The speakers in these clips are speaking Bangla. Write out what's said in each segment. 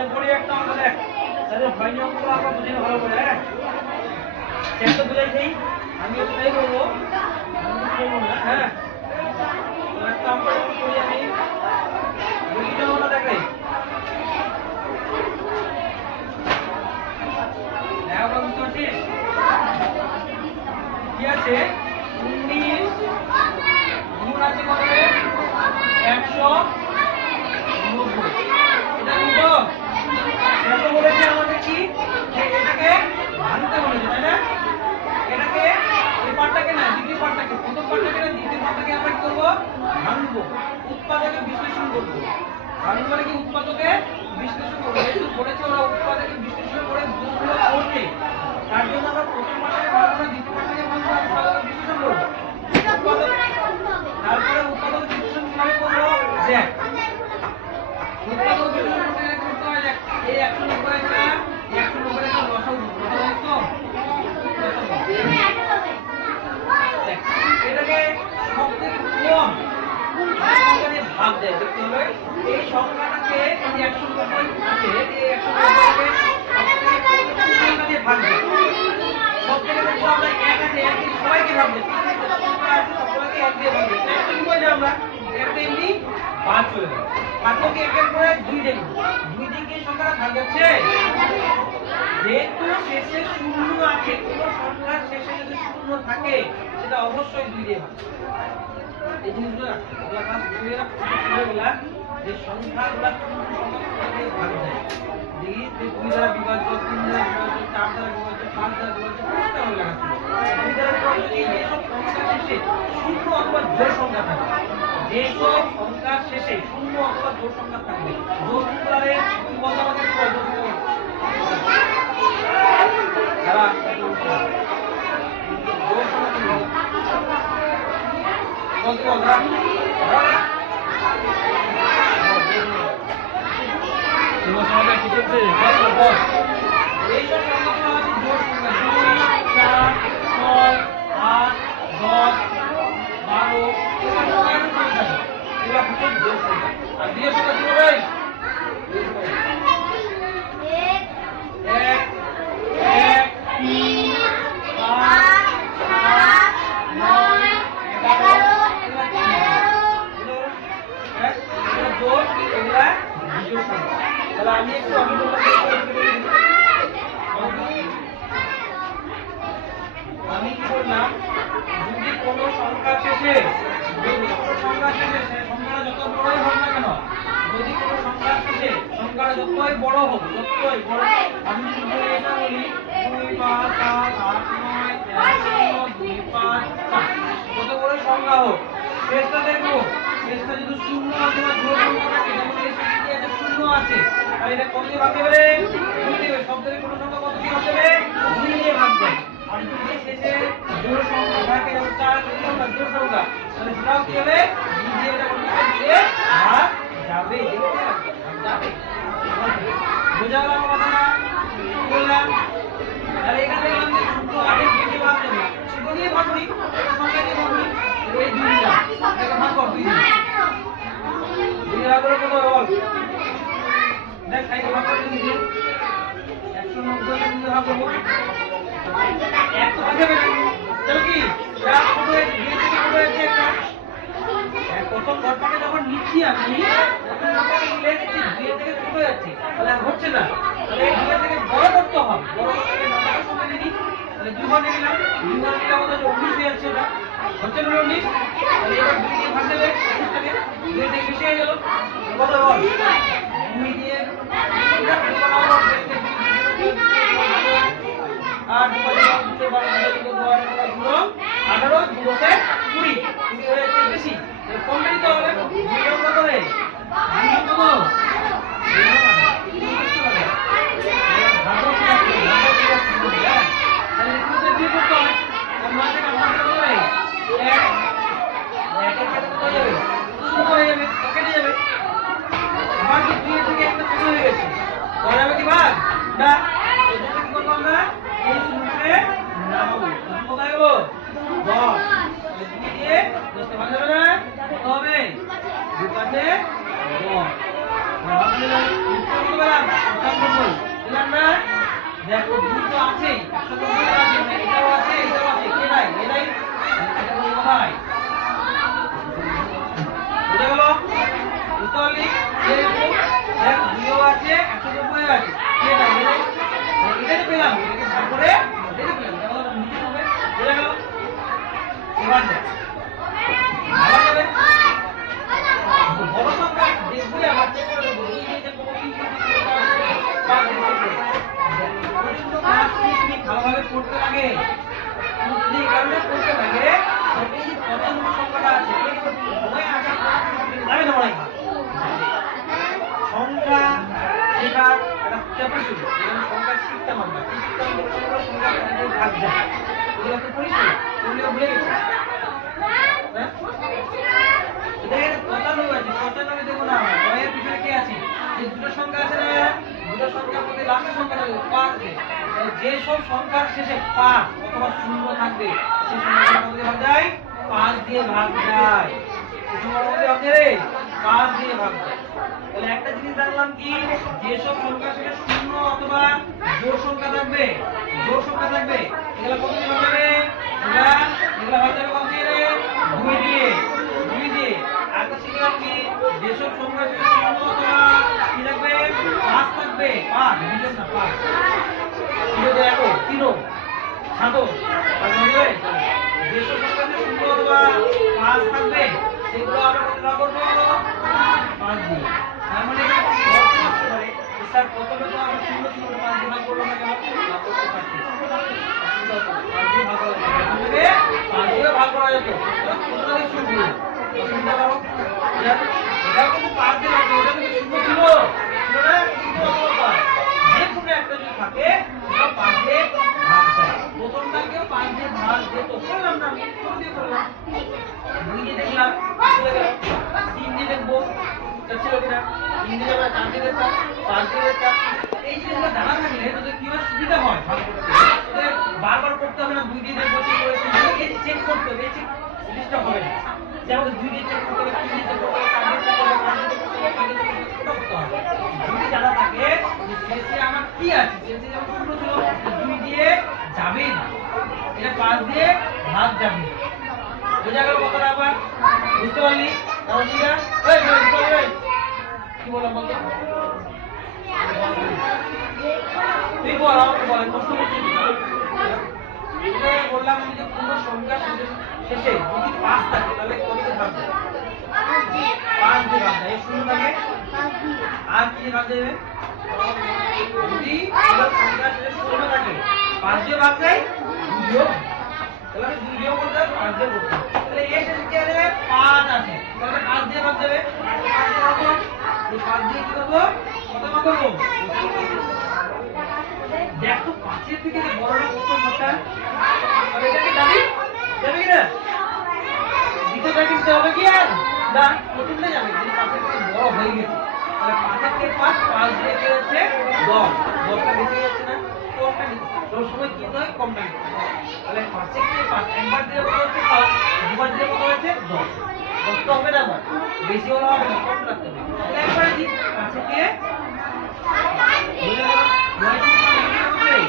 আচ্ছা পড়ি একটা অঙ্ক দেখ তাহলে হয়নি অঙ্কগুলো আমরা বুঝে ভালো করে হ্যাঁ স্যার তো বুঝাইছেই আমি সেটাই বলবো হ্যাঁ তো একটা অঙ্ক করি আমি বুঝতে হবে না দেখে দেখো বুঝতে পারছিস কি আছে 19 গুণ আছে কত 190 এটা কিন্তু কত বলেছে আমাদের কি যে এটাকে ভাঙতে বলেছে তাই না এটাকে এই পার্টটাকে না দ্বিতীয় পার্টটাকে প্রথম পার্টটাকে না দ্বিতীয় পার্টটাকে আমরা কি করব ভাঙবো উৎপাদকে বিশ্লেষণ করব ভাঙবো মানে কি উৎপাদকে বিশ্লেষণ করব এই বলেছে ওরা উৎপাদকে বিশ্লেষণ করে গুণগুলো করতে তার জন্য আমরা প্রথম পার্টটাকে ভাঙবো দ্বিতীয় পার্টটাকে ভাঙবো উৎপাদকে বিশ্লেষণ করব তারপরে উৎপাদক বিশ্লেষণ কিভাবে করব দেখ উৎপাদক বিশ্লেষণ করতে হয় দেখ এই 190 টা 190 টা লসাগু তো এটাকে সবথেকে কম সংখ্যা দিয়ে ভাগ দেয় দেখতে হবে এই সংখ্যাটাকে এই 190 আছে এই 190 কে সবথেকে সংখ্যা দিয়ে ভাগ দেয় সবথেকে কম আমরা এক আছে এক দিয়ে সবাইকে ভাগ দেয় সবাইকে এক দিয়ে ভাগ দেয় তাই কি কইলাম আমরা একটা এমনি বাদ চলে গেল বাদকে একের পরে 2 দেব 2 দিয়ে কি সংখ্যাটা ভাগ যাচ্ছে যেহেতু শেষে শূন্য আছে কোন সংখ্যার শেষে যদি শূন্য থাকে সেটা অবশ্যই 2 দিয়ে ভাগ এই জিনিসগুলো রাখতে হবে আমরা ক্লাস 2 এর পড়াগুলা যে সংখ্যাগুলো কোন সংখ্যা দিয়ে ভাগ যায় দেখি 2 দ্বারা বিভাজ্য 3 দ্বারা বিভাজ্য 4 দ্বারা বিভাজ্য 5 দ্বারা বিভাজ্য কোনটা হলো লাগাতে 2 দ্বারা বিভাজ্য এই যে সব সংখ্যা শেষে শূন্য অথবা জোড় সংখ্যা থাকে যে সব সংখ্যার শেষে শূন্য অথবা জোড় সংখ্যা থাকবে জোড় সংখ্যারে কি বলতে আমাদের যারা জোড় সংখ্যা বলতে বলরা তোমার সমাজে কি চলছে বস এই সব সংখ্যাগুলো আছে জোড় সংখ্যা 2 4 8 10 12 এগুলা হচ্ছে জোড় সংখ্যা আর বিয়োগ সংখ্যা কি হবে 1 1 3 আমি একটু আমি কি করলাম যদি কোনো সংখ্যা শেষে সংখ্যাটা যত বড়ই হোক না কেন যদি কোনো সংখ্যা শেষে সংখ্যাটা যতই বড় হোক যতই বড় আমি যদি এটা বলি 2 5 7 8 9 2 5 7 যত বড় সংখ্যা হোক শেষটা দেখবো শেষটা যদি শূন্য অথবা জোড় সংখ্যা থাকে যেমন এই শেষে আছে শূন্য আছে আর এটা কত দিয়ে ভাগ দেবে 2 দিয়ে সব থেকে ছোট সংখ্যা কত দিয়ে ভাগ দেবে 2 দিয়ে ভাগ দেবে আর যদি শেষে জোড় সংখ্যা থাকে যেমন 4 সংখ্যা জোড় সংখ্যা তাহলে সেটাও কি হবে 2 দিয়ে এটা কত দিয়ে ভাগ যাবে যাবে বুঝা গেল আমার কথা বললাম আর এখানে আমাদের সূত্র আগে দিয়ে ভাগ দেবে সেটা দিয়ে ভাগ করি সংখ্যা দিয়ে ভাগ করি এই 2 দিয়ে এটা ভাগ কর 2 দিয়ে 2 ভাগ করে কত বল দেখ সাইড ভাগ করে দিই 190 কে দিয়ে ভাগ করব এক তো হবে না চলো কি রাত ছোট হয়েছে দুই থেকে ছোট হয়েছে একটা প্রথম ঘরটাকে যখন নিচ্ছি আমি প্রথম ঘরটাকে নিলে দেখছি দুই থেকে ছোট যাচ্ছে তাহলে আর হচ্ছে না তাহলে এই দুই থেকে বড় করতে হবে বড় করতে নাম্বারটা সঙ্গে নিই তাহলে 2 ঘর নিলাম 2 ঘর নিলে আমাদের 19 হয়ে যাচ্ছে এটা হচ্ছে না 19 তাহলে এবার 2 দিয়ে ভাগ দেবে 19 থেকে 2 থেকে বেশি হয়ে গেল কত বল 2 দিয়ে আর 2 বাজে 2 12 18 2 বসে 20 20 হয়ে যাচ্ছে বেশি কমটা দিতে হবে নিয়ম কত হবে নিয়ম কত দেখো দুই তো আছেই, 190 আছে, এটাও আছে, এটাও আছে, কে নাই? এ নাই, এটা বলবো ভাই। বুঝে গেল? বুঝতে পারলি? দেখ দুইও আছে, 190 আছে, কে নাই? এ নাই, এটাই পেলাম, এটাকে ভাগ করে এটাই পেলাম, এটা হলো নিচে হবে। বুঝে গেল? এবার দেখ আবার যাবে বড় সংখ্যা দেখবি, আবার চেক করে দেবো এই যে কোনো কি ভালোভাবে পড়তে লাগে, এই কারণে পড়তে লাগে। এই যে কত নম্বর সংখ্যাটা আছে মনে আছে যাবে না মনে সংখ্যা শেখা একটা চ্যাপ্টার ছিল, যেখানে সংখ্যা শিখতাম আমরা, শিখতাম সংখ্যা ভাগ যায়, এগুলো তো পড়িস না, এগুলো ভুলে গেছি। যেসব সংখ্যার শেষে 5 অথবা 0 থাকবে সেই সংখ্যার মধ্যে ভাগ যায় 5 দিয়ে ভাগ যায়, সেই সংখ্যার মধ্যে ভাগ যায় 5 দিয়ে ভাগ যায়। তাহলে একটা জিনিস জানলাম কি, যেসব সংখ্যার শেষে 0 অথবা জোড় সংখ্যা থাকবে, জোড় সংখ্যা থাকবে এগুলা কত দিয়ে ভাগ যাবে? এগুলা ভাগ যাবে কত দিয়ে? 2 দিয়ে, 2 দিয়ে। আরেকটা শিখলাম কি, যেসব সংখ্যার শেষে 0 অথবা কি থাকবে? 5 থাকবে, 5 ডিভিশন না 5 দেখো 3 7 আর হবে যেসব সংখ্যাতে 0 অথবা 5 থাকবে সেগুলো আমরা কত ভাগ করব? 5 দিয়ে। তার মানে এটা প্রশ্ন আসতে পারে স্যার প্রথমে তো আমরা 0 ছিল 5 দিয়ে ভাগ করব না কেন? না করতে পারছি 5 দিয়ে ভাগ করা যাবে, 5 দিয়ে ভাগ করা যেত, কোথা থেকে শুরু করব? অসুবিধা করো এটা কিন্তু 5 দিয়ে ভাগ করব, এটা কিন্তু 0 ছিল না, কিন্তু অথবা যে কোনো একটা যদি থাকে সেটা 5 দিয়ে ভাগ যায়। প্রথমটাকেও 5 দিয়ে ভাগ যেত, করলাম না আমি 4 দিয়ে করলাম, 2 দিয়ে দেখলাম চলে গেল, 3 দিয়ে দেখবো ছিল কিনা, 3 দিয়ে আমরা 4 দিয়ে দেখতাম, 5 দিয়ে দেখতাম। এই জিনিসগুলো জানা থাকলে তোদের কি হয়, সুবিধা হয় ভাগ করতে, তোদের বারবার করতে হবে না 2 দিয়ে দেখবো চেক করতে হবে, এই জিনিসটা হবে না যে আমাকে 2 দিয়ে চেক করতে হবে, 3 দিয়ে চেক করতে হবে, 4 দিয়ে চেক করতে হবে, 5 দিয়ে চেক করতে হবে, 6 দিয়ে চেক করতে হবে। যদি জানা থাকে যে শেষে আমার কি আছে, শেষে যেমন শুরু ছিল 2 দিয়ে যাবে না, এটা 5 দিয়ে ভাগ যাবে। বোঝা গেল কথাটা? আবার বুঝতে পারলি? তাহলে ঠিক আছে, কি বললাম বলতো? তুই বল, আমাকে বল, কষ্ট করছিস বললাম আমি যে কোনো সংখ্যা শেষে যদি 5 থাকে তাহলে কত দিয়ে ভাগ যাবে? 5 দিয়ে ভাগ যায়। এই 0 থাকে আর কি দিয়ে ভাগ যাবে? যদি কোনো সংখ্যা শেষে 0 থাকে 5 দিয়ে ভাগ যায় 2 দিয়ে, তাহলে 2 দিয়ে করতে হবে, 5 দিয়ে করতে হবে। তাহলে এর শেষে কি আছে? 5 আছে, তাহলে 5 দিয়ে ভাগ যাবে, 5 দিয়ে ভাগ করব, এই 5 দিয়ে কি করব? কত ভাগ করব? দেখো 5 এর থেকে যে বড়টা কত মোটা, আর এটা কি যাবে? যাবে কি না? দ্বিতীয়টা কিনতে হবে কি আর না, প্রথমটা যাবে, যদি 5 এর থেকে বড় হয়ে গেছে তাহলে 5 এর থেকে 5 দিয়ে কি হচ্ছে 10, 10টা বেশি যাচ্ছে না, কমটা নিতে সব সময় কিনতে হয়, কমটা নিতে হয়। তাহলে 5 এর থেকে 5 একবার দিয়ে কত হচ্ছে 5, দুবার দিয়ে কত হচ্ছে 10, 10 তো হবে না, আবার বেশি হলে হবে না, কম রাখতে হবে। তাহলে একবারে দিই 5 এর থেকে বুঝে গেল 9 থেকে 5 হবে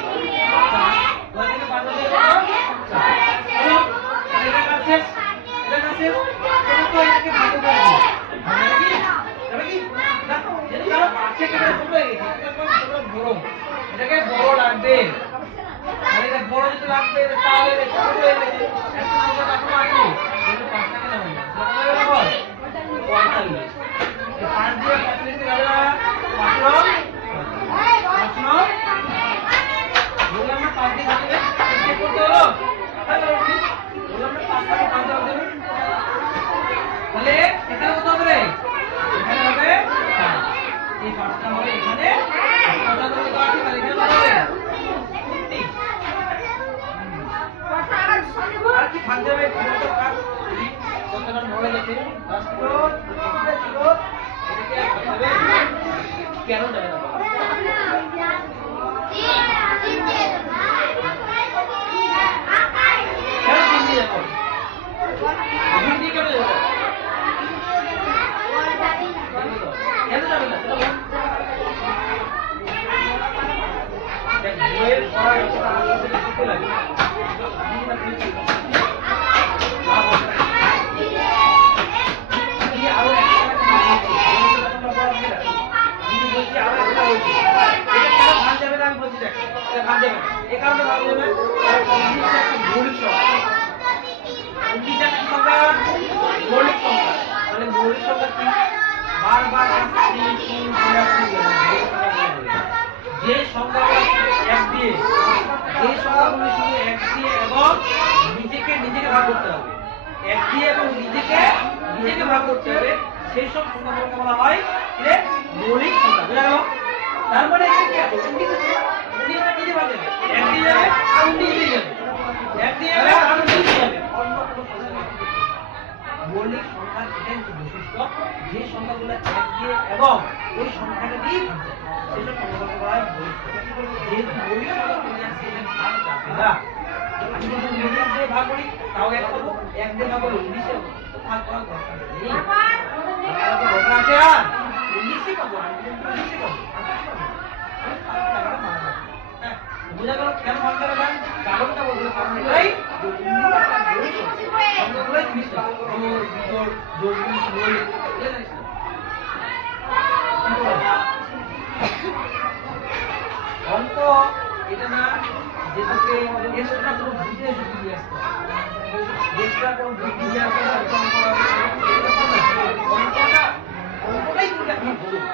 4, 9 থেকে 5 হবে 4, হলো এটা কাছে, এটা কাছে, এটা তো এটাকে ভাগ করে দিই, হবে কি যাবে কি না, যদি কারো 5 এর থেকে ছোট হয়ে গেছে এটা কোন ছোট বড়, এটাকে বড় লাগবে, আর এটা বড় যদি লাগবে তাহলে এটা ছোট হয়ে গেছে, একটা সংখ্যা রাখো আছে কিন্তু 5 টাকা না হয়, কত হয়ে গেল বল 45, এই 5 দিয়ে 45 কে গেল 5 বললাম না 5 দিয়ে যাবে, চেক করতে হলো, তাহলে বললাম না 5 টাকা 5 যাবে, তাহলে এটা কত হবে রে? এখানে হবে 5, এই 5টা হবে এখানে, কত কত আছে তাহলে এখানে কত হবে 30, আর কি ভাগ যাবে কত কাজ কতটা মরে গেছে 10 কিলো 20 কিলো, এটাকে ভাগ যাবে কেন যাবে না? কেন যাবে না? লিখতে লাগে আরো ভাগ যাবে না, আমি বলছি দেখ এটা ভাগ যাবে না, এই কারণে ভাগ যাবে মৌলিক সংখ্যা। 19 একটা সংখ্যা মৌলিক সংখ্যা, তাহলে মৌলিক সংখ্যা কি বারবার যে সংখ্যাগুলো এক দিয়ে, যে সংখ্যাগুলো শুধু এক দিয়ে এবং নিজেকে ভাগ করতে হবে, এক দিয়ে এবং নিজেকে ভাগ করতে হবে, সেই সব সংখ্যাগুলোকে বলা হয় যে মৌলিক সংখ্যা। বুঝা গেল? তার মানে এখানে কি আছে? 19টা কি দিয়ে ভাগ যাবে? এক দিয়ে যাবে আর 19 দিয়ে যাবে, এক দিয়ে যাবে আর 19 দিয়ে যাবে, অন্য কোনো সংখ্যা নেই। মৌলিক সংখ্যার এটাই হচ্ছে বৈশিষ্ট্য, যে সংখ্যাগুলো এক দিয়ে এবং ওই সংখ্যাটা দিয়েই ভাগ যায়, সেসব সংখ্যাকে বলা হয় মৌলিক সংখ্যা। যেহেতু মৌলিক সংখ্যা তুমি আসছে এটা ভাগ যাবে না, আমি যদি 19 দিয়ে ভাগ করি তাও এক পাবো, এক দিয়ে ভাগ করলে 19 হবে, তো ভাগ করার দরকার নেই। দরকার আছে আর 19 পাবো, আমি 19 পাবো, বুঝা গেল কেন ভাগ যাবে না? কারণটা বলবো, কারণ এটাই সংখ্যাগুলোই জিনিসটা জোর বিজোড় যোগ বিয়োগ অঙ্ক এটা না যেটাকে এক্সট্রা কোনো বুঝে দিয়ে আসতে হবে, এক্সট্রা কোনো বুদ্ধি দিয়ে আসতে হবে, অঙ্কটাই কিন্তু আপনি বলুন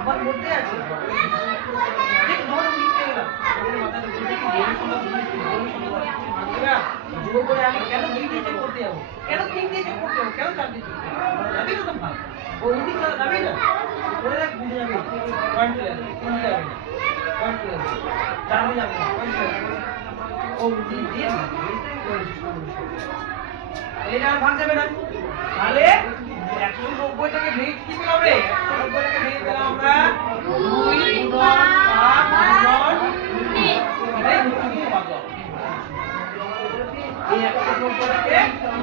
আমার মধ্যে আছে জোর করে আমি কেন 2 দিয়ে চেক করতে যাবো, কেন 3 দিয়ে চেক করতে যাবো, কেন 4 দিয়ে চেক করতে যাবো, যাবেই তো ভাই ও 19 ছাড়া যাবেই না, করে দেখ বুঝে যাবে, পয়েন্ট চলে যাবে, 3 দিয়ে যাবে না, পয়েন্ট চলে যাবে, 4 দিয়ে যাবে না, পয়েন্ট চলে যাবে, ও দিয়ে না এটা আর ভাগ যাবে না। তাহলে 190টাকে ভেঙে কি পেলাম রে? 190টাকে ভেঙে পেলাম আমরা 2 গুণন 5 গুণন 19, এটাই হচ্ছে উৎপাদক। এই 190টাকে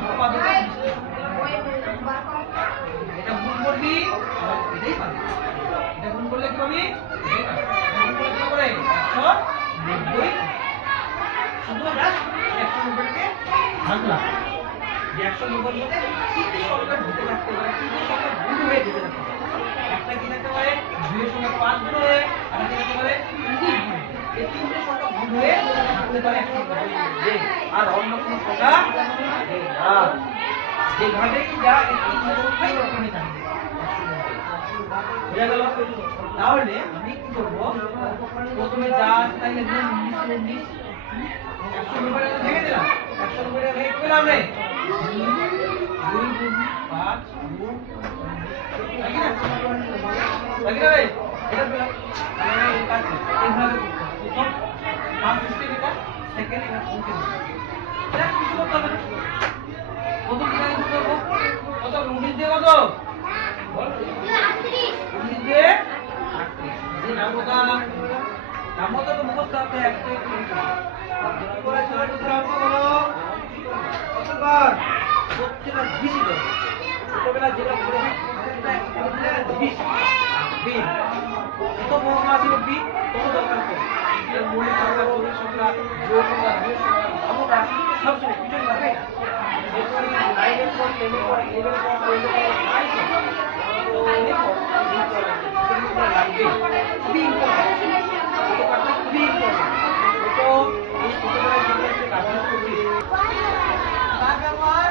উৎপাদক এটা গুণ করবি এটাই পাবি, এটা গুণ করলে কি পাবি? গুণ করলে কি করে 190, শুধু জাস্ট 190টাকে ভাঙলাম, 190 মধ্যে কি কি সংখ্যা ঢুকে থাকতে পারে, কি কি সংখ্যা গুণ হয়ে ঢুকে থাকতে পারে, একটা কি থাকতে পারে 2 এর সঙ্গে 5 গুণ হয়ে, আর একটা থাকতে পারে 19 গুণ, এই তিনটে সংখ্যা গুণ হয়ে থাকতে পারে 190 আর অন্য কোনো সংখ্যা নেই না, যেভাবেই যা এই তিনটে সংখ্যাই ওখানে থাকবে 190। বুঝা গেল? তাহলে আমি কি করব, প্রথমে যা তাই লিখলাম 19 190 ভেঙে দিলাম, 190 ভেঙে পেলাম রে 2 গুণ 5 গুণ লাগি না রে, এটা পেলাম, এই কাজ এইভাবে প্রথম ফার্স্ট সিস্টেম এটা, সেকেন্ড এটা ওকে এটা কিছু করতে হবে না, প্রথম কি করব, কত 19 দিয়ে কত বল 19 দিয়ে 38, যে নামটা তো মুখস্থ করতে একটা করে ছোট গ্রাম হলো কতবার সত্যিটা বেশি করে ছোটবেলা যেটা পড়বি সেটা বেশি বিন কত বড় আছে বি কত দরকার করে এর মূল সংখ্যা মৌলিক সংখ্যা যোগ সংখ্যা বিয়োগ সংখ্যা আমরা সব সময় পিছন লাগে যে কোন লাইনের পর টেনের পর এর পর টুয়েলভের পর নাই তো এই পর লাগবে খুবই ইম্পর্টেন্ট, এই পার্টটা খুবই ইম্পর্টেন্ট। তো এই ছোটবেলায় যেগুলো একটা কাজ করছি তারপর এবং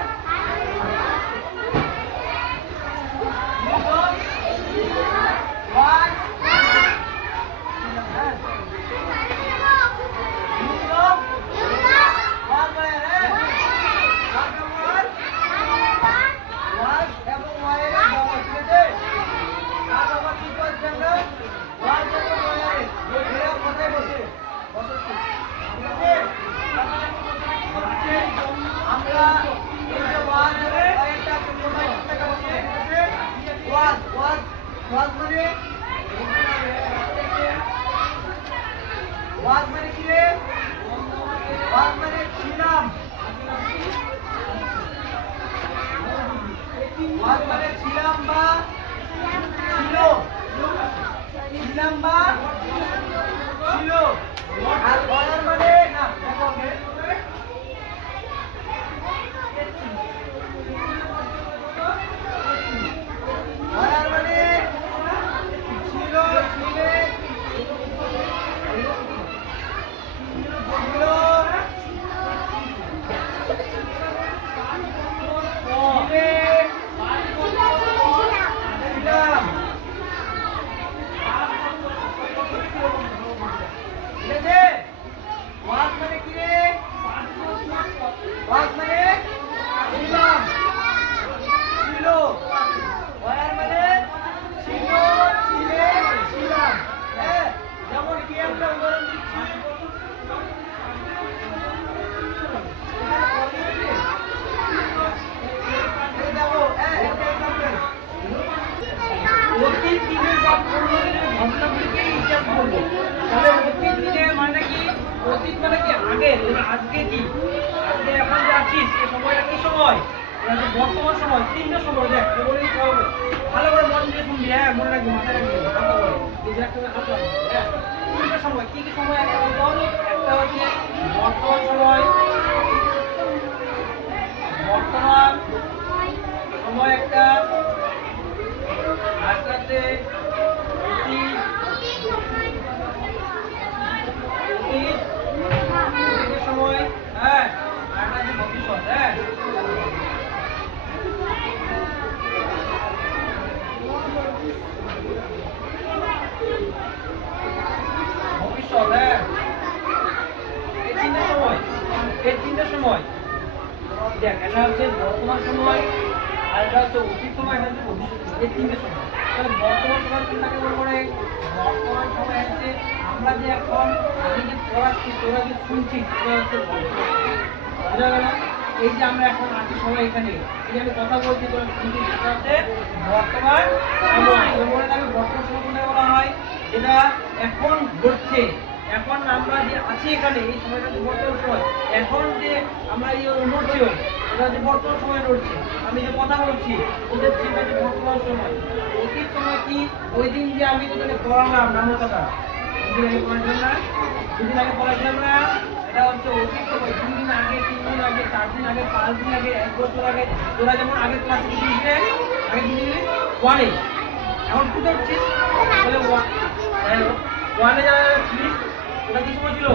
অতীত মানে কি আগে, আজকে কি, আজকে এখন যে আছিস এই সময়টা কি সময়, এটা হচ্ছে বর্তমান সময়। তিনটা সময় দেখ, ভালো করে মন দিয়ে শুনবি, হ্যাঁ মনে রাখবি, মাথায় রাখবি, ভালো করে এই যে একটা হাত রাখবি, হ্যাঁ। তিনটা সময় কি কি সময়, একটা বলতো, একটা হচ্ছে বর্তমান সময়, বর্তমান সময় একটা, আরেকটা হচ্ছে অতীত, অতীতের সময়, হ্যাঁ, আরেকটা হচ্ছে ভবিষ্যৎ, হ্যাঁ। ভবিষ্যৎ, হ্যাঁ। এই তিনটা সময়, এই তিনটা সময় দেখ, এটা হচ্ছে বর্তমান সময়, আর এটা হচ্ছে অতীত সময়, এটা হচ্ছে ভবিষ্যৎ সময়, এই তিনটে সময়। তাহলে বর্তমান সময় কোনটাকে বলবো রে? বর্তমান সময় হচ্ছে আমরা যে এখন, আমি যে পড়াচ্ছি, তোরা যে শুনছিস, এটা হচ্ছে বর্তমান। বুঝা গেল? এই যে আমরা এখন আছি সবাই এখানে, এই যে আমি কথা বলছি, তোরা শুনছিস, এটা হচ্ছে বর্তমান সময়। মনে রাখবে বর্তমান সময় কোনটাকে বলা হয়? যেটা এখন ঘটছে, এখন আমরা যে আছি এখানে, এই সময়টা হচ্ছে বর্তমান সময়। এখন যে আমরা এই নড়ছি, এটা হচ্ছে বর্তমান সময় নড়ছে। আমি যে কথা বলছি, ওদের সেটা হচ্ছে বর্তমান সময়। অতীত সময় কি? ওই দিন যে আমি তোদেরকে পড়ালাম নামকথা, দুদিন আগে পড়াইছিলাম না, দুদিন আগে পড়াইছিলাম না, এটা হচ্ছে অতীত সময়। 2 দিন আগে, 3 দিন আগে, 4 দিন আগে, 5 দিন আগে, 1 বছর আগে। তোরা যেমন আগের ক্লাসে কি দিয়েছিলে, আগে কি দিলি 1 এ, এখন 2 তে উঠছিস, তাহলে 1 এ যারা ছিলিস, ওটা কি সময় ছিল?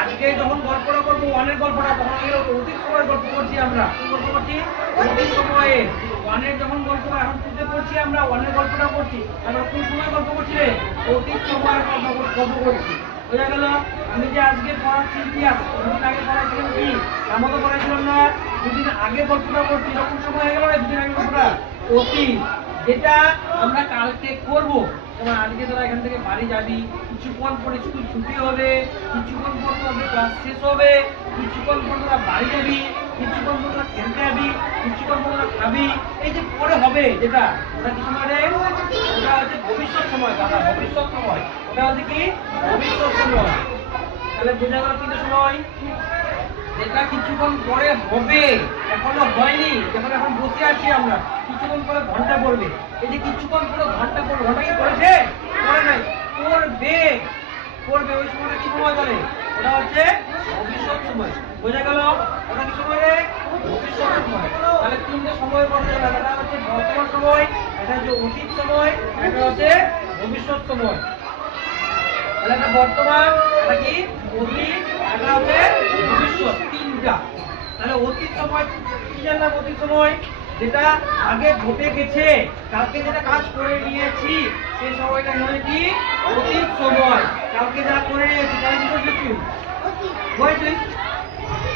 আজকে যখন গল্পটা করবো 1 এর গল্পটা, তখন এর অতীত সময়ের গল্প করছি আমরা। কি গল্প করছি? অতীত সময়ে। 1 এর যখন গল্প, এখন 2 তে পড়ছি আমরা, 1 এর গল্পটা করছি। আমরা কোন সময় গল্প করছি রে? অতীত সময়ের গল্প করছি। বোঝা গেল? আমি যে আজকে পড়াচ্ছি ইতিহাস, 2 দিন আগে পড়াইছিলাম কি? আমরা তো পড়াইছিলাম না, 2 দিন আগে গল্পটা করছি। তখন সময় হয়ে গেল 2 দিন আগে গল্পটা? অতীত। যেটা আমরা কালকে করব। যেমন আজকে তোরা এখান থেকে বাড়ি যাবি, কিছুক্ষণ পরে স্কুল ছুটি হবে, কিছুক্ষণ পর তোদের ক্লাস শেষ হবে, কিছুক্ষণ পর তোরা বাড়ি যাবি, কিছুক্ষণ পর তোরা খেলতে যাবি, কিছুক্ষণ পর তোরা খাবি। এই যে পরে হবে যেটা, ওটা কি সময় রে? ওটা হচ্ছে ভবিষ্যৎ সময়, দাদা, ভবিষ্যৎ সময়। ওটা হচ্ছে কি? ভবিষ্যৎ সময়। তাহলে বোঝা গেল তিনটে সময়। যেটা কিছুক্ষণ পরে হবে, এখনো হয়নি, যেমন এখন বসে আছি আমরা, কিছুক্ষণ পরে ঘন্টা পড়বে। এই যে কিছুক্ষণ পরে ঘন্টা পড়বে, ঘন্টা কি পড়েছে? পড়ে নাই, পড়বে, পড়বে। ওই সময়টা কি সময় বলে? ওটা হচ্ছে ভবিষ্যৎ সময়। বোঝা গেল? ওটা কি সময় রে? ভবিষ্যৎ সময়। তাহলে তিনটে সময় বলতে গেলে, এটা হচ্ছে বর্তমান সময়, এটা হচ্ছে অতীত সময়, এটা হচ্ছে ভবিষ্যৎ সময়। তাহলে এটা বর্তমান, এটা কি অতীত, এটা হচ্ছে ভবিষ্যৎ, তিনটা। তাহলে অতীত সময় কি জানলাম? অতীত সময় যেটা আগে ঘটে গেছে, কালকে যেটা কাজ করে নিয়েছি, সেই সময়টা হলো কি? অতীত সময়। কালকে যা করে নিয়েছি, তাহলে কি করছিস তুই? বলছিস,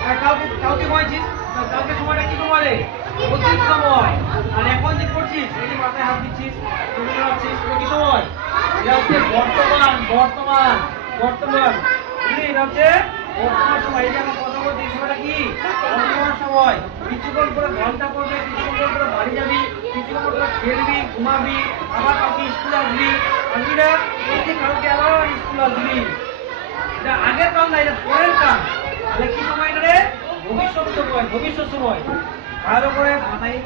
আর কালকে কালকে বলছিস, কালকে সময়টা কি সময় রে? অতীত সময়। আর এখন যে করছিস, এই যে মাথায় হাত দিচ্ছিস, তুমি যাচ্ছিস, এটা কি সময়? এটা হচ্ছে বর্তমান, বর্তমান, বর্তমান। এটা হচ্ছে বর্তমান সময়। এই যে আমরা কথা বলছি, এই সময়টা কি? বর্তমান সময়। কিছুক্ষণ পরে ঘন্টা পড়বে, কিছুক্ষণ পরে বাড়ি যাবি, কিছুক্ষণ পরে খেলবি, ঘুমাবি, আবার কালকে স্কুল আসবি, আসবি না? এই যে কালকে আবার স্কুল আসবি। এটা আগের কাল না, এটা পরের কাল। তাহলে কি সময় এটা রে? ভবিষ্যৎ সময়, ভবিষ্যৎ সময়। ভালো করে মাথায়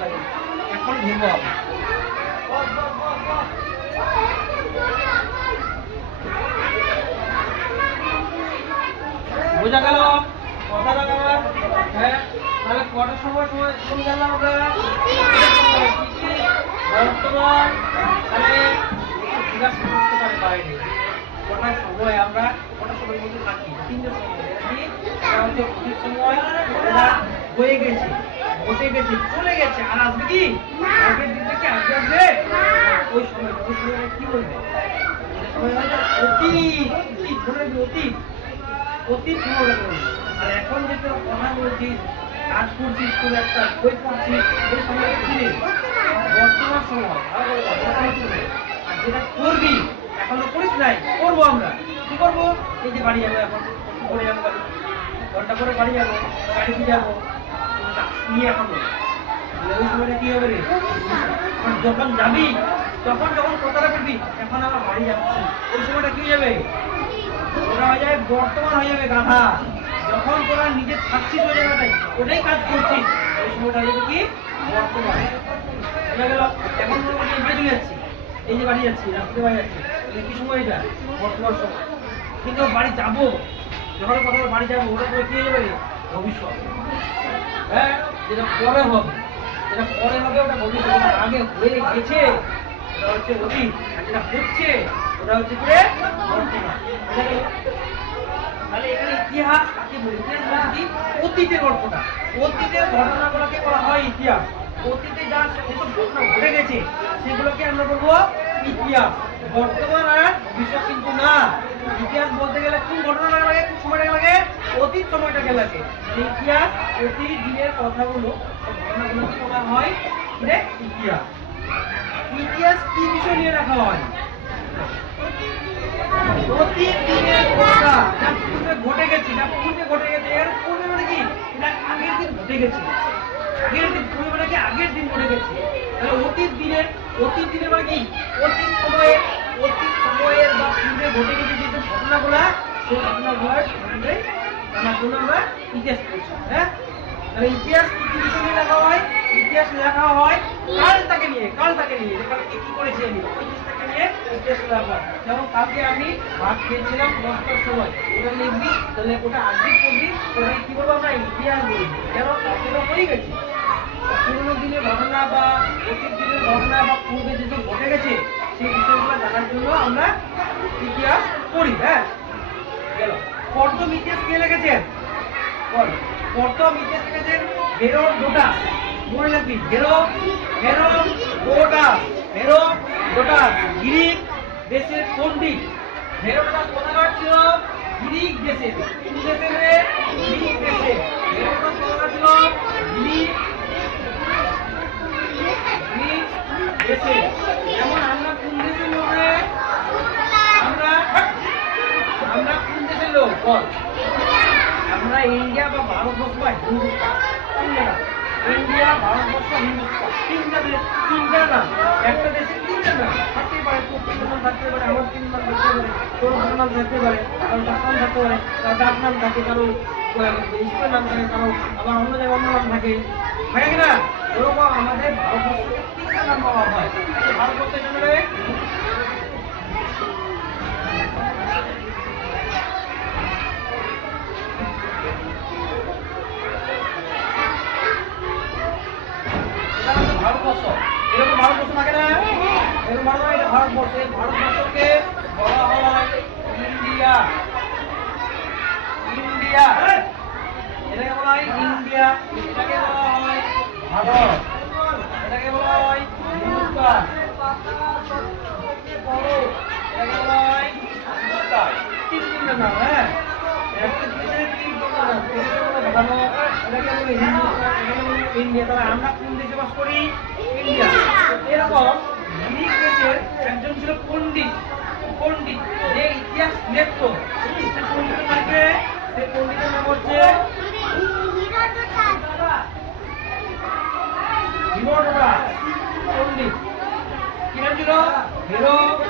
লাগে। এখন ভেবো। বোঝা গেল কথাটা আমার? হ্যাঁ। তাহলে কটার সময় সময় স্কুল গেলাম আমরা? বর্তমান। তাহলে জিজ্ঞাসা করতে পারে বাইরে, কটার সময় আমরা, কটার সময় মধ্যে থাকি? তিনটে সময়। এটা হচ্ছে অতীত সময়, এটা হয়ে গেছে, ঘটে গেছে, চলে গেছে, আর আসবে কি? আগের দিনটা কি আজকে আসবে? ওই সময়, ওই সময়টা কি বলবে? সময় হয় না অতীত, অতীত, মনে রাখবি, অতীত, অতীত সময়। আর এখন যে তোর কথা বলছিস, কাজ করছিস, তোর একটা বই পড়ছিস, এই সময়টা কি রে? বর্তমান সময়। বর্তমান সময়। আর যেটা করবি, এখন তো করিস নাই, করবো আমরা। কি করবো? এই যে বাড়ি যাবো, এখন করে যাবো বাড়ি, ঘন্টা করে বাড়ি যাবো, গাড়িতে যাবো, নিয়ে এখন ওই সময়টা কি হবে রে? যখন যাবি, তখন যখন কথাটা বলবি, এখন আমার বাড়ি যাচ্ছি, ওই সময়টা কি যাবে? ওটা হয়ে যাবে বর্তমান হয়ে যাবে গাধা। যখন তোরা নিজে থাকছিস ওই জায়গাটাই, ওটাই কাজ করছিস, ওই সময়টা হয়ে যাবে কি বর্তমান। বোঝা গেল? এখন মনে করছি বাড়ি চলে যাচ্ছি, এই যে বাড়ি যাচ্ছি, রাস্তাতে বাড়ি যাচ্ছি, কি সময় এটা বর্তমান সময়। কিন্তু বাড়ি যাবো, যখন কথা বাড়ি যাবো, ওটা করে কি হয়ে যাবে ভবিষ্যৎ। হ্যাঁ, যেটা পরে হবে, যেটা পরে হবে ওটা ভবিষ্যৎ। যেটা আগে হয়ে গেছে ওটা হচ্ছে অতীত, আর যেটা হচ্ছে ওটা হচ্ছে কি বর্তমান। তাহলে এখানে ইতিহাস কাকে বলে? ইতিহাস বলছে কি অতীতের গল্পটা, অতীতের ঘটনাগুলোকে বলা হয় ইতিহাস। অতীতে যা যেসব ঘটনা ঘটে গেছে সেগুলোকে আমরা বলবো ইতিহাস। বর্তমান আর ভবিষ্যৎ কিন্তু না। ইতিহাস বলতে গেলে কোন ঘটনাটা লাগে, কোন সময়টা লাগে? অতীত সময়টাকে লাগে। ইতিহাস অতীত দিনের কথাগুলো, ঘটনাগুলোকে বলা হয় ইতিহাস। ইতিহাস কি বিষয় নিয়ে রাখা হয়? অতীত দিনের কথা, যা পূর্বে ঘটে গেছে, যা পূর্বে ঘটে গেছে। এর পূর্বে মানে কি? এটা আগের দিন ঘটে গেছে, আগের দিন। পূর্বে মানে কি? আগের দিন ঘটে গেছে। তাহলে অতীত দিনের মানে কি? অতীত সময়ের বা পূর্বে ঘটে গেছে যে ঘটনাগুলা, সেই ঘটনাগুলার সম্বন্ধে জানার জন্য আমরা ইতিহাস পড়ছি। হ্যাঁ, তাহলে ইতিহাস কি বিষয় নিয়ে লেখা হয়? ইতিহাস লেখা হয় কালটাকে নিয়ে, কালটাকে নিয়ে, যে কালকে কি করেছি আমি, ওই জিনিসটাকে নিয়ে ইতিহাস লেখা হয়। যেমন কালকে আমি ভাত খেয়েছিলাম 10টার সময়, ওটা লিখবি, তাহলে ওটা আজকে পড়বি, ওটাকে কি বলবো আমরা? ইতিহাস বলবি। কেন? কালকে তো হয়ে গেছে। পুরোনো দিনের ঘটনা বা অতীত দিনের ঘটনা বা পূর্বে যেসব ঘটে গেছে সেই বিষয়গুলো জানার জন্য আমরা ইতিহাস পড়ি। হ্যাঁ, গেল। প্রথম ইতিহাস কে লিখেছেন? প্রথম ইতিহাস লিখেছেন হেরোডোটাস। মনে রাখবি, হেরোডোটাস গ্রিক দেশের পণ্ডিত। হেরোডোটাস কোথাকার ছিল? গ্রিক দেশের। কোন দেশের রে? গ্রিক দেশের। হেরোডোটাস কোথাকার ছিল? গ্রিক দেশের। যেমন আমরা কোন দেশের লোক রে? আমরা কোন দেশের লোক বল? আমরা ইন্ডিয়া বা ভারতবর্ষ বা হিন্দুস্তান। ইন্ডিয়া, ভারতবর্ষ, হিন্দুস্তান, তিনটা দেশ। তিনটা না, একটা দেশের তিনটা না থাকতে পারে। তোর তিনটা নাম থাকতে পারে, আমার তিন নাম থাকতে পারে, তোর ভালো নাম থাকতে পারে, কারো ডাক নাম থাকতে পারে, কারো ডাক নাম থাকে, কারো স্কুলের নাম থাকে, কারো আবার অন্য জায়গায় অন্য নাম থাকে, থাকে কিনা? ওরকম আমাদের ভারতবর্ষকে তিনটা নাম বলা হয়। ভারতবর্ষের জন্য ভারতবর্ষ। এরকম ভারতবর্ষ থাকে না? এরকম ভারতবর্ষ। এই ভারতবর্ষকে বলা হয় ইন্ডিয়া। ইন্ডিয়া, এটাকে বলা হয় ইন্ডিয়া। এটাকে বলা হয় ভারত। এটাকে বলা হয় হিন্দুস্তান। এটাকে বলা হয় হিন্দুস্তান। তিনটা নাম। হ্যাঁ, একটা দেশের তিনটা নাম। এটাকে বলে ভারত, এটাকে বলে হিন্দুস্তান, এটাকে বলে ইন্ডিয়া। তাহলে আমরা কোন দেশে বাস করি? ইন্ডিয়া। এরকম গ্রিক দেশের একজন ছিল পণ্ডিত, যে ইতিহাস লিখতো। সে পণ্ডিতের নামে, সে পণ্ডিতের নাম হচ্ছে হেরোডোটাস। পণ্ডিত কি নাম ছিল? হেরোডোটাস।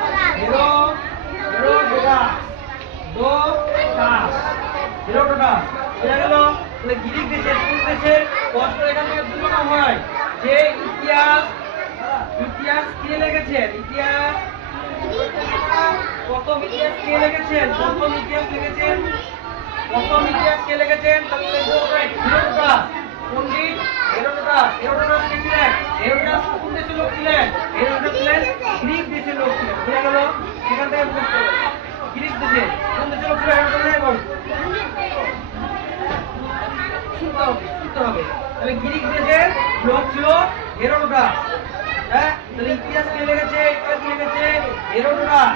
বোঝা গেল? তাহলে গ্রিক দেশের, কোন দেশের? কষ্ট এখান থেকে দুটো নাম হয় যে ইতিহাস কে লিখেছেন? প্রথম ইতিহাস কে লিখেছেন? তাহলে হেরোডোটাস, পণ্ডিত হেরোডোটাস। হেরোডোটাস কে ছিলেন? হেরোডোটাস কোন দেশের লোক ছিলেন? হেরোডোটাস ছিলেন গ্রিক দেশের লোক ছিলেন। বোঝা গেল? এখান থেকে বুঝতে হবে গ্রিক দেশের কোন দেশের লোক ছিল? হেরোডোটাস। শুনতে হবে। তাহলে গ্রিক দেশের লোক ছিল হেরোডোটাস। হ্যাঁ, তাহলে ইতিহাস কে লিখেছে? হেরোডোটাস।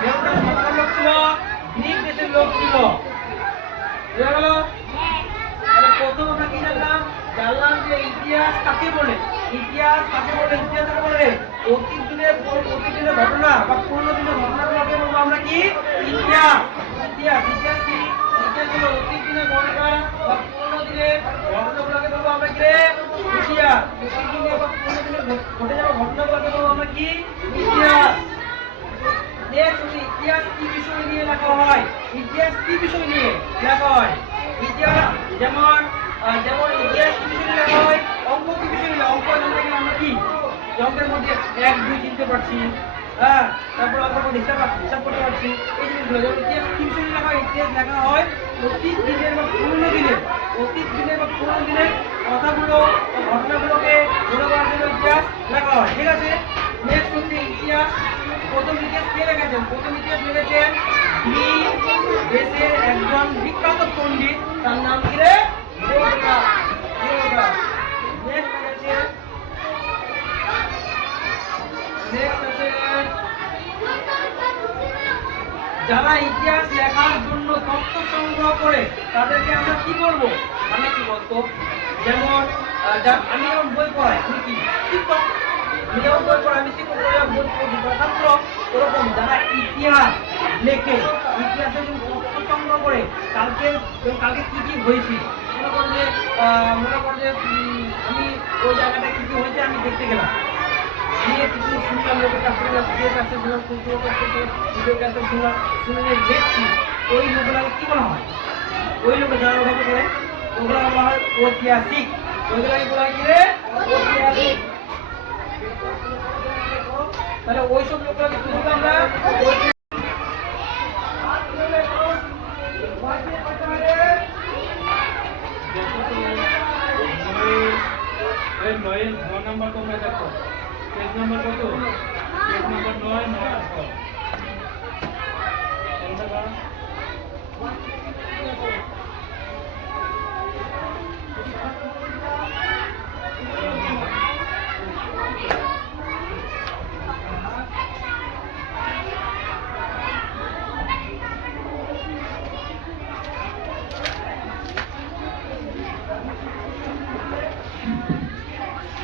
হেরোডোটাস কোথাকার লোক ছিল? গ্রিক দেশের লোক ছিল। বুঝা গেল? তাহলে প্রথম আমরা কি জানলাম যে ইতিহাস কাকে বলে? ইতিহাস কাকে বলে? অতীত দিনের ঘটনা বা পুরনো দিনের ঘটনাগুলোকে বলবো আমরা কি? ইতিহাস। ইতিহাস কি? ইতিহাস হলো অতীত দিনের ঘটনা বা পুরনো দিনের ঘটনাগুলোকে বলবো আমরা কি? ইতিহাস। অতীত দিনে বা পুরনো দিনে ঘটে যাওয়া ঘটনাগুলোকে বলবো আমরা কি? ইতিহাস। নেক্সট ইতিহাস কি বিষয় নিয়ে লেখা হয়? ইতিহাস কি বিষয় নিয়ে লেখা হয়? ইতিহাস যেমন ইতিহাস কি বিষয় নিয়ে লেখা হয়? অঙ্ক কি বিষয় নিয়ে? অঙ্ক জানতে গেলে আমরা কি অঙ্কের মধ্যে 1 2 চিনতে পারছি, হ্যাঁ, তারপর অঙ্কের মধ্যে হিসাব করতে পারছি। এই জিনিসগুলো যেমন ইতিহাস কি বিষয় নিয়ে লেখা হয়? ইতিহাস লেখা হয় অতীত দিনের বা পুরনো দিনের কথাগুলো ঘটনাগুলোকে মনে করার জন্য ইতিহাস লেখা হয়। ঠিক আছে, নেক্সট হচ্ছে ইতিহাস। প্রথম ইতিহাস কে লিখেছেন? প্রথম ইতিহাস লিখেছেন গ্রিক দেশের একজন বিখ্যাত পণ্ডিত, তার নাম কি রে? হেরোডোটাস। নেক্সট আছে যারা ইতিহাস লেখার জন্য তথ্য সংগ্রহ করে তাদেরকে আমরা কি করব? মানে কি বলতো, যেমন আমি যেমন বই পড়াই, আমি কি শিক্ষক, আমি যেমন বই পড়াই, আমি শিক্ষক, বই পড়ি ছাত্র, ওরকম যারা ইতিহাস লেখে, ইতিহাসের জন্য তথ্য সংগ্রহ করে কালকে কি কি হয়েছে, মনে করো যে আমি ওই জায়গাটা কি কি হয়েছে আমি দেখতে গেলাম, গিয়ে কিছু শুনলাম, লোকের কাছ থেকে শুনলাম, নিজের কাছে শুনলাম, শুনে দেখছি, ওই লোকগুলোকে কি বলা হয়? ওই লোকে যারা ওভাবে করে ওগুলো বলা হয় ঐতিহাসিক। ওইগুলোকে বলা হয় কি রে? ঐতিহাসিক। তাহলে ওইসব লোকগুলোকে কি বলবো আমরা? নয়ের 9 নাম্বার তোমরা দেখো, পেজ নাম্বার কত? পেজ নাম্বার 9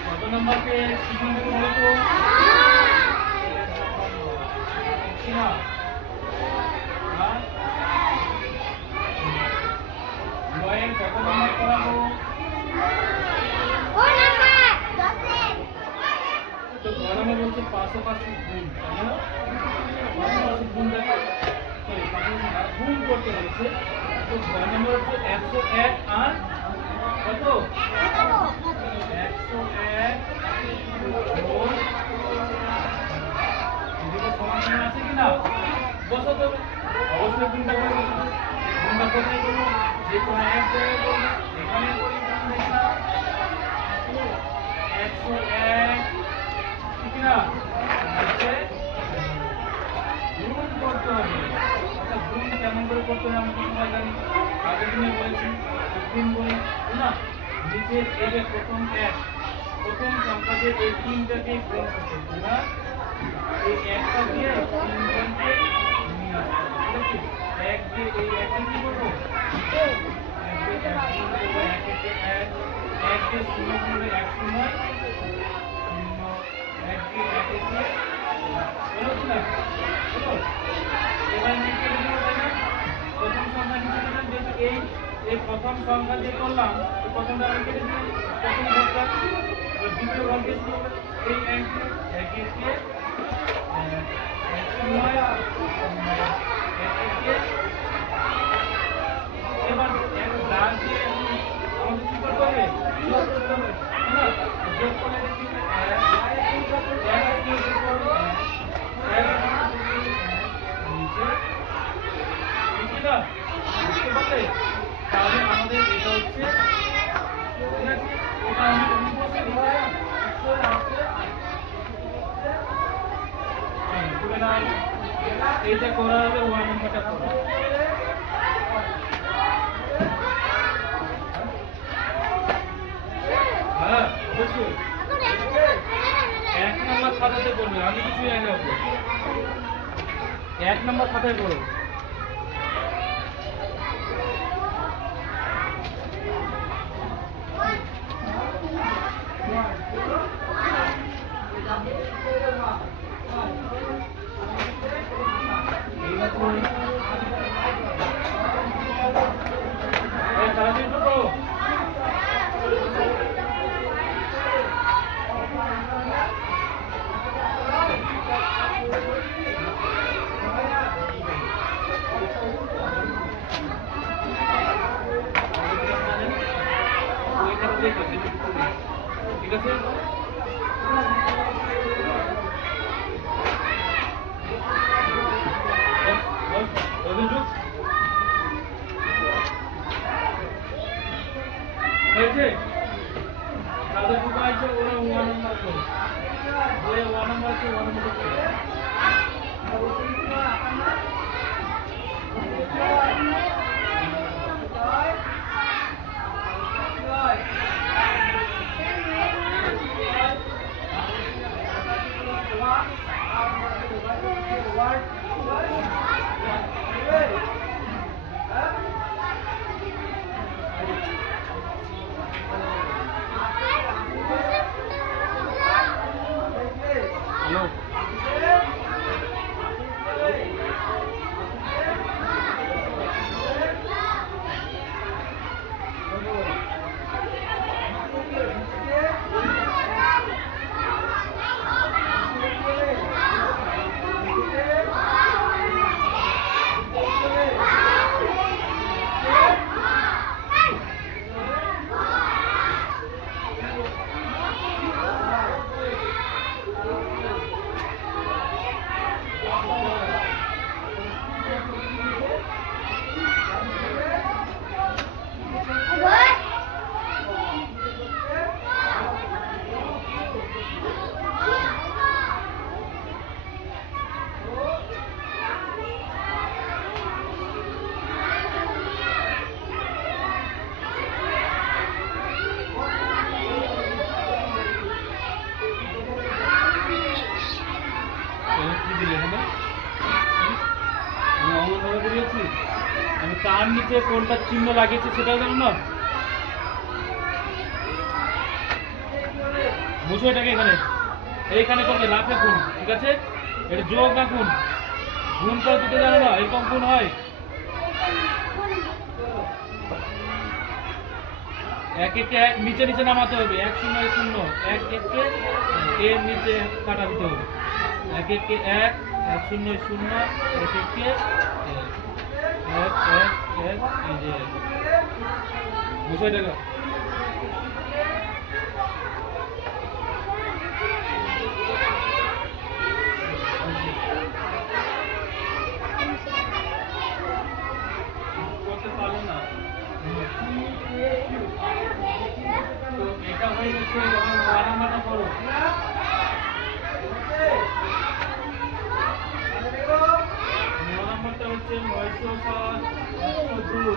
কত নাম্বার পেজ? কি নাম্বার বলো তো? না, নয়ের কত নাম্বার পড়াবো? তো গরমে বলছে পাশাপাশি গুণ, তাই না? পাশাপাশি গুণ দেখো, সরি পাশাপাশি গুণ করতে হচ্ছে। তো গরমে হচ্ছে 101 আর কত? 101 গুণ এদিকে সমান আছে কিনা বসাতে হবে, অবশ্যই গুণটা করে বসাতে। গুণটা কোথায় করবো? যে কোনো এক জায়গায় করবো, এখানে করি 101 ঠিক না, গুণ করতে হবে। আচ্ছা, গুণ কেমন করে করতে হবে আমরা তো সবাই জানি, আগের দিনে বলেছি। গুণ বলি না, নিচের এর প্রথম সংখ্যাতে এই তিনটাকে গুণ করতে হবে না, এই একটা দিয়ে তিনজনকে নিয়ে আসতে হবে। ঠিক আছে, এক দিয়ে এই একটা কি করবো? এক দিয়ে শূন্য করলে 1 শূন্য, এক দিয়ে একে দিয়ে হলো কি না? এবার নিচে প্রথম সংখ্যা নিচে দিলাম, যেহেতু এই প্রথম সংখ্যা দিয়ে করলাম, প্রথমটা আমি কেটে দিলাম, প্রথম ঘরটা। দ্বিতীয় ঘরকে শুরু করে এই একে দিয়ে এক সময় এবার এক লাল দিয়ে আমাদের কি করতে হবে? যোগ করতে হবে, না? যোগ করে দেখি তাহলে আমাদের এটা হচ্ছে, ঠিক আছে, এটা আমি এইটা করা হবে, 1 নম্বরটা করা। হ্যাঁ, অবশ্যই 1 নম্বর খাতাতে করবে, আমি কিছু জানি না। 1 নম্বর খাতায় করো। তাড়াতাড়ি করো। ঠিক আছে? হয়েছে? যাদের দুটো আছে ওরা 1 নাম্বার করো। ওই 1 নাম্বার আছে 1 নাম্বার করো। হ্যালো কি দিলে এখানে? আমি অমনভাবে করিয়েছি। আমি তার নিচে কোনটা চিহ্ন লাগিয়েছি সেটাও জানো না? মুছো এটাকে এখানে, এইখানে করবে লাফে গুণ, ঠিক আছে? এটা যোগ না গুণ? গুণ করে দিতে জানো না? এরকম গুণ হয়। এক একে এক নিচে নিচে নামাতে হবে, 1 0 0 1 একে এর নিচে কাটা দিতে হবে। 1 একে 1 1 0 0 1 একে 1 1 1 এই যে মুছো এটাকে। করতে পারলো না। তো এটা হয়ে গেছে, এখন 1 নাম্বারটা করো। 9 নাম্বারটা হচ্ছে 907 102।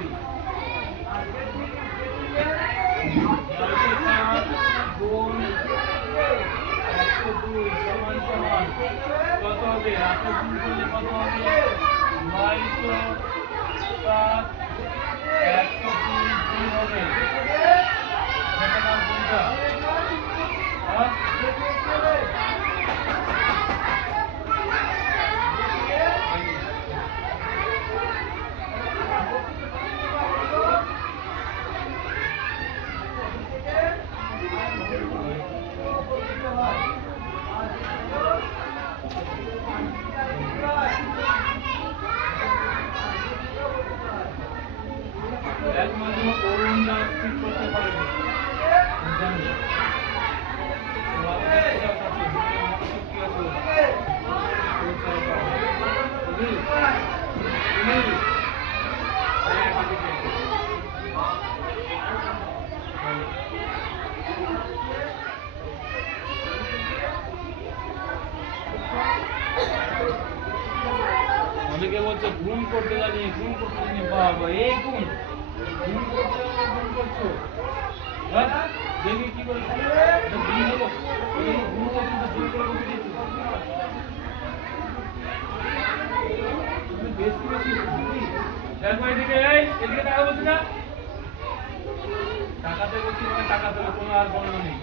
907 গুণ 102 সমান সমান কত হবে? 8 গুণ করলে কত হবে? 907 102 গুণ হবে। এটা নাম কোনটা? হ্যাঁ? একমাত্র অরুণ দাস ঠিক করতে পারবে। জানি। তো আপনার বিশ্বাস আছে, শক্তি আছে। অনেকে বলছে গুণ করতে জানি, গুণ করতে জানি। বাবা এই গুণ গুণ করতে জানি, গুণ করছো। হ্যাঁ দেখি কি করে গুণ দেবো। এই গুণ কিন্তু গুণ করে বসে দিয়েছি। বেশি বেশি দেখো এদিকে, এদিকে টাকা বলছি না, টাকাতে বলছি মানে টাকাতে কোনো আর গণনা নেই।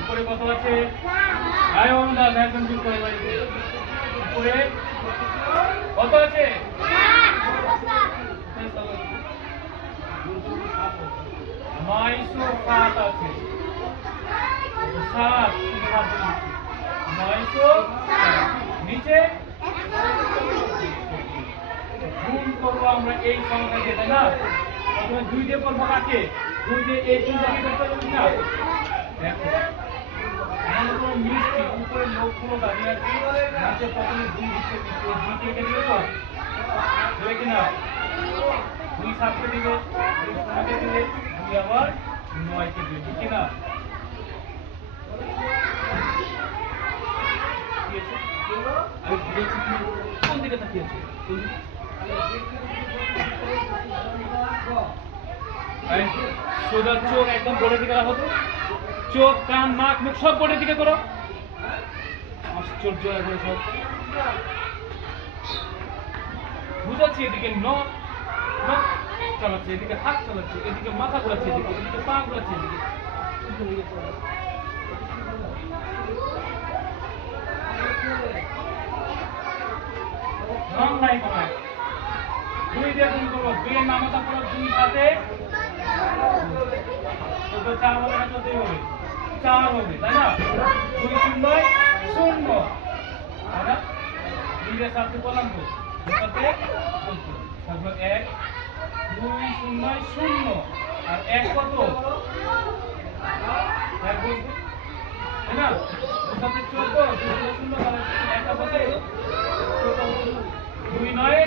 উপরে কত আছে? আয় দাস একদম চুপ করে বাড়িতে। উপরে কত আছে? 907 আছে। 7 907 নিচে গুণ করবো আমরা এই সংখ্যাকে, তাই না? প্রথমে 2 দিয়ে করবো কাকে? দুই দিয়ে এই তিনটাকে করতে পারবি না দেখো এমন কোনো মিষ্টি উপরে লোকগুলো দাঁড়িয়ে আছে নিচে প্রথমে দুই দিচ্ছে দুই কেটে দিবে তো দেবে কিনা দুই সাতকে দিবে দুই সোনাকে দিবে দুই আবার নয়কে দিবে কিনা কোন দিকে তাকিয়েছে সোজা চোখ একদম বোর্ডের দিকে রাখো তো চোখ কান নাক মুখ সব বোর্ডের দিকে করো আশ্চর্য একবার সব বুঝাচ্ছি এদিকে নখ চালাচ্ছে এদিকে হাত চালাচ্ছে এদিকে মাথা ঘোরাচ্ছে এদিকে পা ঘোরাচ্ছে এদিকে রং নাই কোনো দুই দিয়ে তুমি করবো দুইয়ের নামতা করো দুই সাথে তো চার হবে না চলতেই হবে চার হবে তাই না দুই শূন্য শূন্য তাই না দুইয়ের সাথে বললাম তো সাথে চলতো এক দুই শূন্য শূন্য আর এক কত এক বলবো তাই না ওর সাথে চলতো দুই শূন্য তাহলে একটা বসে দুই নয়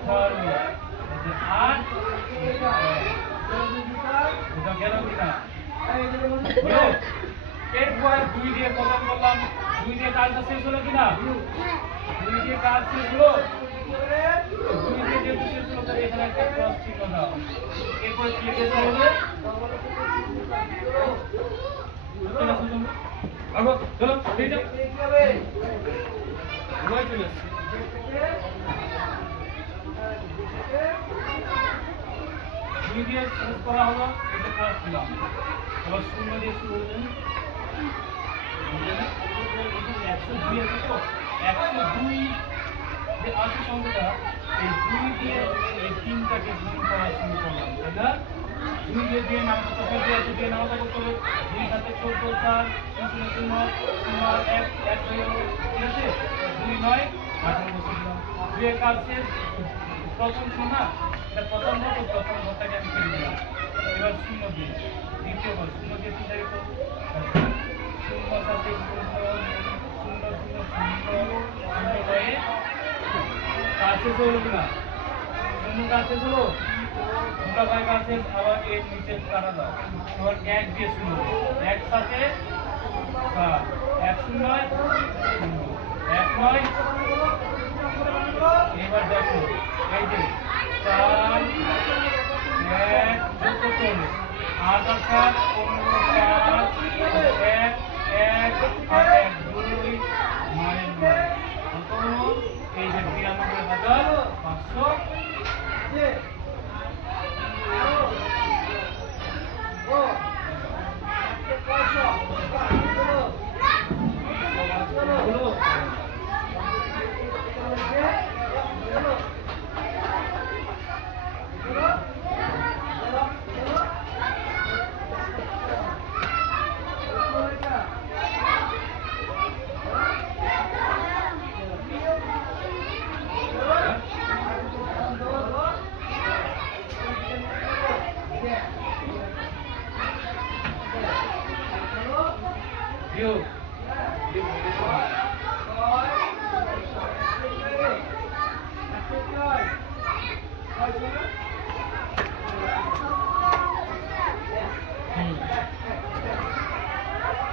18 8 এটা গেল কিনা এরপরে দুই দিয়ে প্রথম করলাম দুই দিয়ে কাজটা শেষ হলো কিনা দুই দিয়ে কাজ শেষ হলো দুই দিয়ে যেহেতু শেষ হলো তাহলে এখানে একটা ক্রস চিহ্ন দাও এরপরে কি শেষ হবে আগো চলো এই যাও রয়ে চলে আসছে দুই দিয়ে শেষ করা হলো এটা ক্রস দিলাম আবার শূন্য দিয়ে শুরু হয়ে যাবে 102 আছে তো 102 যে আছে সংখ্যাটা এই দুই দিয়ে এই তিনটাকে গুণ করা শুরু করলাম তাই না দুই দিয়ে নামটা তো করতে আছে দিয়ে নামটা করতে হবে দুই সাথে 14 4 0 0 0 1 1 হয়ে গেল ঠিক আছে 2 9 18 বসে দিলাম দুই কাজ শেষ প্রথম শোনা এটা প্রথম ঘরটাকে আমি কেটে দিলাম এবার শূন্য দিয়ে দ্বিতীয় ঘর শূন্য দিয়ে তিনটাকে করবো শূন্য সাথে শূন্য শূন্য শূন্য শূন্য শূন্য হয়ে কাজ শেষ হলো কিনা শূন্য কাজ শেষ হলো দুটা ভাই কাজ শেষ আবার এর নিচে কাটা দাও আবার এক দিয়ে শূন্য এক সাথে এক শূন্য শূন্য এক নয় এবার দেখো এই যে 4 এক যত করবে 8 আর 7 15 5 এক এক আর এক দুই নয় নয় কত এই যে 92,500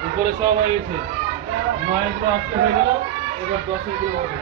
উপরে সব হয়ে গেছে 9 গুলো আজকে হয়ে গেল এবার 10 গুলো হবে